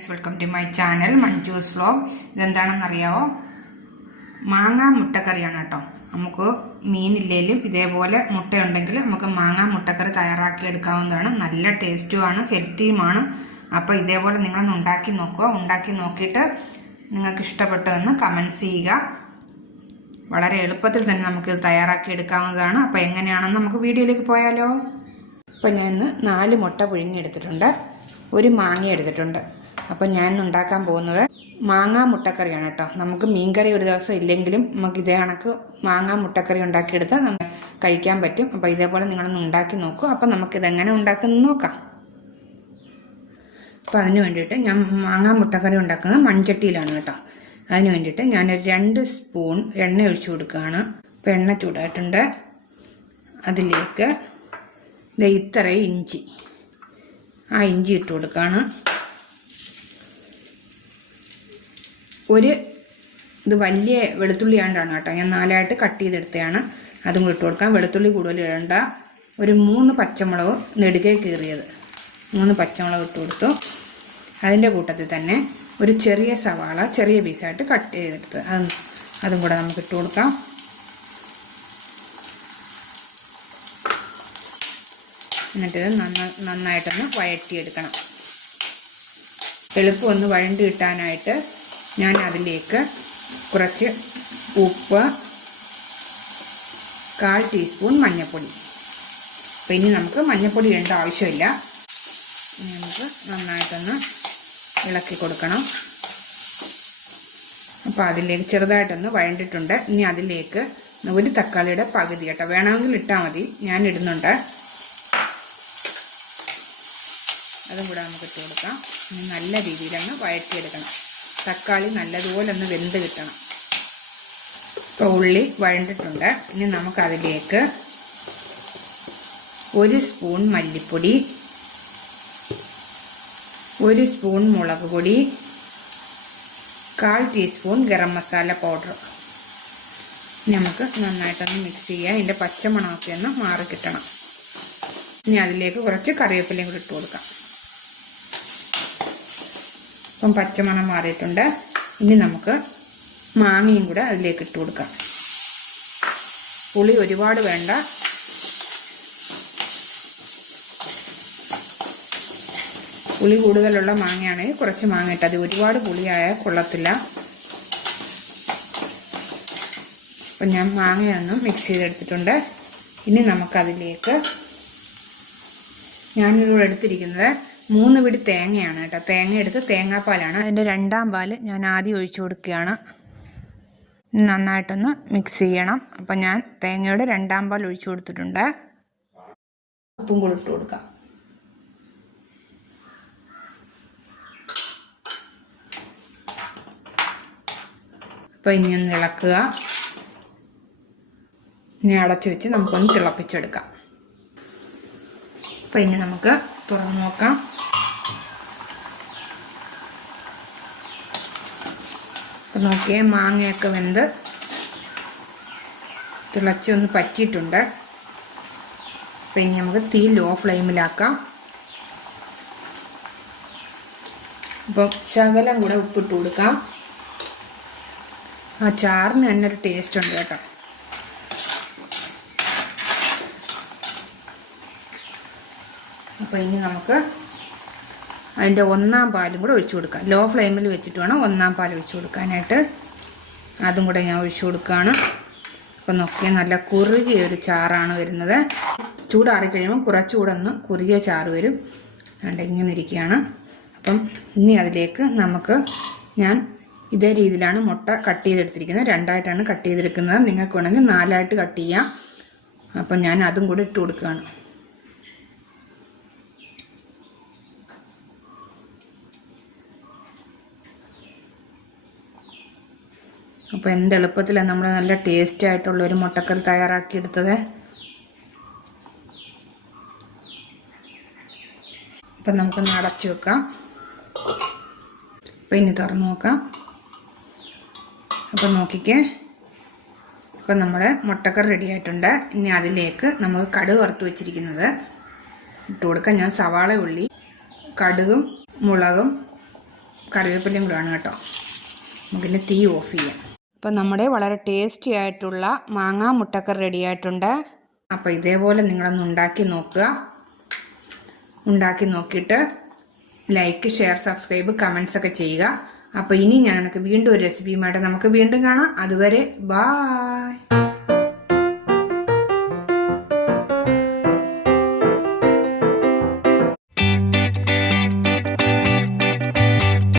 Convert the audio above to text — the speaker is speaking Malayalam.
Friends welcome to my channel Manju's vlog ഇതെന്താണെന്ന് അറിയാവോ മാങ്ങ മുട്ടക്കറിയാണ് കേട്ടോ. നമുക്ക് മീനില്ലേലും ഇതേപോലെ മുട്ടയുണ്ടെങ്കിൽ നമുക്ക് മാങ്ങ മുട്ടക്കറി തയ്യാറാക്കി എടുക്കാവുന്നതാണ്. നല്ല ടേസ്റ്റുമാണ് ഹെൽത്തിയുമാണ്. അപ്പോൾ ഇതേപോലെ നിങ്ങളൊന്ന് ഉണ്ടാക്കി നോക്കുക. ഉണ്ടാക്കി നോക്കിയിട്ട് നിങ്ങൾക്ക് ഇഷ്ടപ്പെട്ടതെന്ന് കമൻസ് ചെയ്യുക. വളരെ എളുപ്പത്തിൽ തന്നെ നമുക്ക് തയ്യാറാക്കി എടുക്കാവുന്നതാണ്. അപ്പോൾ എങ്ങനെയാണെന്ന് നമുക്ക് വീഡിയോയിലേക്ക് പോയാലോ? അപ്പോൾ ഞാൻ നാല് മുട്ട പുഴുങ്ങിയെടുത്തിട്ടുണ്ട്. ഒരു മാങ്ങ എടുത്തിട്ടുണ്ട്. അപ്പോൾ ഞാൻ ഉണ്ടാക്കാൻ പോകുന്നത് മാങ്ങാ മുട്ടക്കറിയാണ് കേട്ടോ. നമുക്ക് മീൻകറി ഒരു ദിവസം ഇല്ലെങ്കിലും നമുക്ക് ഇതേ കണക്ക് മാങ്ങാ മുട്ടക്കറി ഉണ്ടാക്കിയെടുത്താൽ നമുക്ക് കഴിക്കാൻ പറ്റും. അപ്പോൾ ഇതേപോലെ നിങ്ങളൊന്ന് ഉണ്ടാക്കി നോക്കൂ. അപ്പോൾ നമുക്കിതെങ്ങനെ ഉണ്ടാക്കുന്നു നോക്കാം. അപ്പോൾ അതിന് വേണ്ടിയിട്ട് ഞാൻ മാങ്ങാ മുട്ടക്കറി ഉണ്ടാക്കുന്നത് മൺചട്ടിയിലാണ് കേട്ടോ. അതിന് വേണ്ടിയിട്ട് ഞാനൊരു രണ്ട് സ്പൂൺ എണ്ണ ഒഴിച്ചു കൊടുക്കുകയാണ്. അപ്പോൾ എണ്ണ ചൂടായിട്ടുണ്ട്. അതിലേക്ക് ഇത്രയും ഇഞ്ചി. ആ ഇഞ്ചി ഇട്ട് കൊടുക്കുകയാണ്. ഒരു ഇത് വലിയ വെളുത്തുള്ളി ആണ്ടാണ് കേട്ടോ. ഞാൻ നാലായിട്ട് കട്ട് ചെയ്തെടുത്തതാണ് അതും കൂടി ഇട്ട് കൊടുക്കാം. വെളുത്തുള്ളി കൂടുതൽ ഇടണ്ട. ഒരു മൂന്ന് പച്ചമുളക് നെടുകെ കീറിയത്. മൂന്ന് പച്ചമുളക് ഇട്ട് കൊടുത്തു. അതിന്റെ കൂട്ടത്തിൽ തന്നെ ഒരു ചെറിയ സവാള ചെറിയ പീസായിട്ട് കട്ട് ചെയ്തെടുത്ത് അതും അതും കൂടെ നമുക്ക് ഇട്ട് കൊടുക്കാം. എന്നിട്ടിത് നന്ന നന്നായിട്ടൊന്ന് വഴറ്റിയെടുക്കണം. എളുപ്പം ഒന്ന് വഴണ്ടി കിട്ടാനായിട്ട് ഞാൻ അതിലേക്ക് കുറച്ച് ഉപ്പ് കാൽ ടീസ്പൂൺ മഞ്ഞൾപ്പൊടി അപ്പം ഇനി നമുക്ക് മഞ്ഞൾപ്പൊടി ഇടേണ്ട ആവശ്യമില്ല. നമുക്ക് നന്നായിട്ടൊന്ന് ഇളക്കി കൊടുക്കണം. അപ്പോൾ അതിലേക്ക് ചെറുതായിട്ടൊന്ന് വഴണ്ടിട്ടുണ്ട്. ഇനി അതിലേക്ക് ഒരു തക്കാളിയുടെ പകുതി കേട്ടോ. വേണമെങ്കിൽ ഇട്ടാൽ മതി. ഞാൻ ഇടുന്നുണ്ട്. അതും കൂടെ നമുക്ക് ഇട്ട് കൊടുക്കാം. നല്ല രീതിയിലങ്ങ് വഴറ്റിയെടുക്കണം. തക്കാളി നല്ലതുപോലെ ഒന്ന് വെന്ത് കിട്ടണം. ഇപ്പോൾ ഉള്ളി വഴണ്ടിട്ടുണ്ട്. ഇനി നമുക്കതിലേക്ക് ഒരു സ്പൂൺ മല്ലിപ്പൊടി ഒരു സ്പൂൺ മുളക് പൊടി കാൽ ടീസ്പൂൺ ഗരം മസാല പൗഡർ. നമുക്ക് നന്നായിട്ടൊന്ന് മിക്സ് ചെയ്യാം. ഇതിന്റെ പച്ചമണമൊക്കെ ഒന്ന് മാറി കിട്ടണം ഇനി അതിലേക്ക് കുറച്ച് കറിവേപ്പിലയും കൂടി ഇട്ട് കൊടുക്കാം. ഇപ്പം പച്ചമണം മാറിയിട്ടുണ്ട്. ഇനി നമുക്ക് മാങ്ങയും കൂടെ അതിലേക്ക് ഇട്ട് കൊടുക്കാം. പുളി ഒരുപാട് വേണ്ട. പുളി കൂടുതലുള്ള മാങ്ങയാണെങ്കിൽ കുറച്ച് മാങ്ങ ഇട്ട് അത് ഒരുപാട് പുളിയായ കൊള്ളത്തില്ല. അപ്പം ഞാൻ മാങ്ങയൊന്നും മിക്സ് ചെയ്തെടുത്തിട്ടുണ്ട്. ഇനി നമുക്കതിലേക്ക് ഞാനിവിടെ എടുത്തിരിക്കുന്നത് മൂന്ന് പിടി തേങ്ങയാണ് കേട്ടോ. തേങ്ങ എടുത്ത് തേങ്ങാപ്പാലാണ്. അതിന്റെ രണ്ടാം പാൽ ഞാൻ ആദ്യം ഒഴിച്ചു കൊടുക്കുകയാണ്. നന്നായിട്ടൊന്ന് മിക്സ് ചെയ്യണം. അപ്പം ഞാൻ തേങ്ങയുടെ രണ്ടാം പാൽ ഒഴിച്ചു കൊടുത്തിട്ടുണ്ട്. ഉപ്പും കൂടി ഇട്ട് കൊടുക്കാം. അപ്പോൾ ഇനി ഒന്ന് ഇളക്കുക. ഇനി അടച്ചു വെച്ച് നമുക്കൊന്ന് തിളപ്പിച്ചെടുക്കാം. അപ്പോൾ ഇനി നമുക്ക് തുറന്ന് നോക്കാം. അപ്പോൾ നോക്കിയേ മാങ്ങയൊക്കെ വെന്ത് തിളച്ചൊന്ന് പറ്റിയിട്ടുണ്ട്. അപ്പം ഇനി നമുക്ക് തീ ലോ ഫ്ലെയിമിലാക്കാം. അപ്പം ശകലം കൂടെ ഉപ്പിട്ട് കൊടുക്കാം. ആ ചാറിന് തന്നെ ഒരു ടേസ്റ്റ് ഉണ്ട് കേട്ടോ. അപ്പോൾ ഇനി നമുക്ക് അതിന്റെ ഒന്നാം പാലും കൂടെ ഒഴിച്ചു കൊടുക്കാം. ലോ ഫ്ലെയിമിൽ വെച്ചിട്ട് വേണം ഒന്നാം പാൽ ഒഴിച്ചു കൊടുക്കാനായിട്ട്. അതും കൂടെ ഞാൻ ഒഴിച്ചു കൊടുക്കുകയാണ്. അപ്പം നോക്കിയാൽ നല്ല കുറുകിയ ഒരു ചാറാണ് വരുന്നത്. ചൂടാറി കഴിയുമ്പോൾ കുറച്ചുകൂടെ ഒന്ന് കുറുകിയ ചാറ് വരും. അതുകൊണ്ട് ഇങ്ങനെ ഇരിക്കുകയാണ്. അപ്പം ഇനി അതിലേക്ക് നമുക്ക് ഞാൻ ഇതേ രീതിയിലാണ് മുട്ട കട്ട് ചെയ്തെടുത്തിരിക്കുന്നത്. രണ്ടായിട്ടാണ് കട്ട് ചെയ്തെടുക്കുന്നത്. നിങ്ങൾക്ക് വേണമെങ്കിൽ നാലായിട്ട് കട്ട് ചെയ്യാം. അപ്പം ഞാൻ അതും കൂടെ ഇട്ട് കൊടുക്കുകയാണ്. അപ്പോൾ എന്ത് എളുപ്പത്തിലാണ് നമ്മൾ നല്ല ടേസ്റ്റി ആയിട്ടുള്ള ഒരു മുട്ടക്കറി തയ്യാറാക്കിയെടുത്തത് അപ്പം നമുക്കൊന്ന് അടച്ചു വെക്കാം. അപ്പം ഇനി തുറന്നു നോക്കാം. അപ്പം നോക്കിക്കേ. അപ്പം നമ്മുടെ മുട്ടക്കറി റെഡി ആയിട്ടുണ്ട്. ഇനി അതിലേക്ക് നമുക്ക് കടുക് വറുത്ത് വെച്ചിരിക്കുന്നത്. ഇട്ട് കൊടുക്കാം. ഞാൻ സവാള ഉള്ളി കടുകും മുളകും കറിവേപ്പിലയും കൂടെ ആണ് കേട്ടോ. നമുക്കിനി തീ ഓഫ് ചെയ്യാം. അപ്പം നമ്മുടെ വളരെ ടേസ്റ്റി ആയിട്ടുള്ള മാങ്ങാ മുട്ടക്കറി റെഡി ആയിട്ടുണ്ട്. അപ്പോൾ ഇതേപോലെ നിങ്ങളൊന്ന് ഉണ്ടാക്കി നോക്കുക. ഉണ്ടാക്കി നോക്കിയിട്ട് ലൈക്ക് ഷെയർ സബ്സ്ക്രൈബ് കമൻസ് ഒക്കെ ചെയ്യുക. അപ്പോൾ ഇനി ഞാനൊക്കെ വീണ്ടും ഒരു റെസിപ്പിയുമായിട്ട് നമുക്ക് വീണ്ടും കാണാം. അതുവരെ ബായ്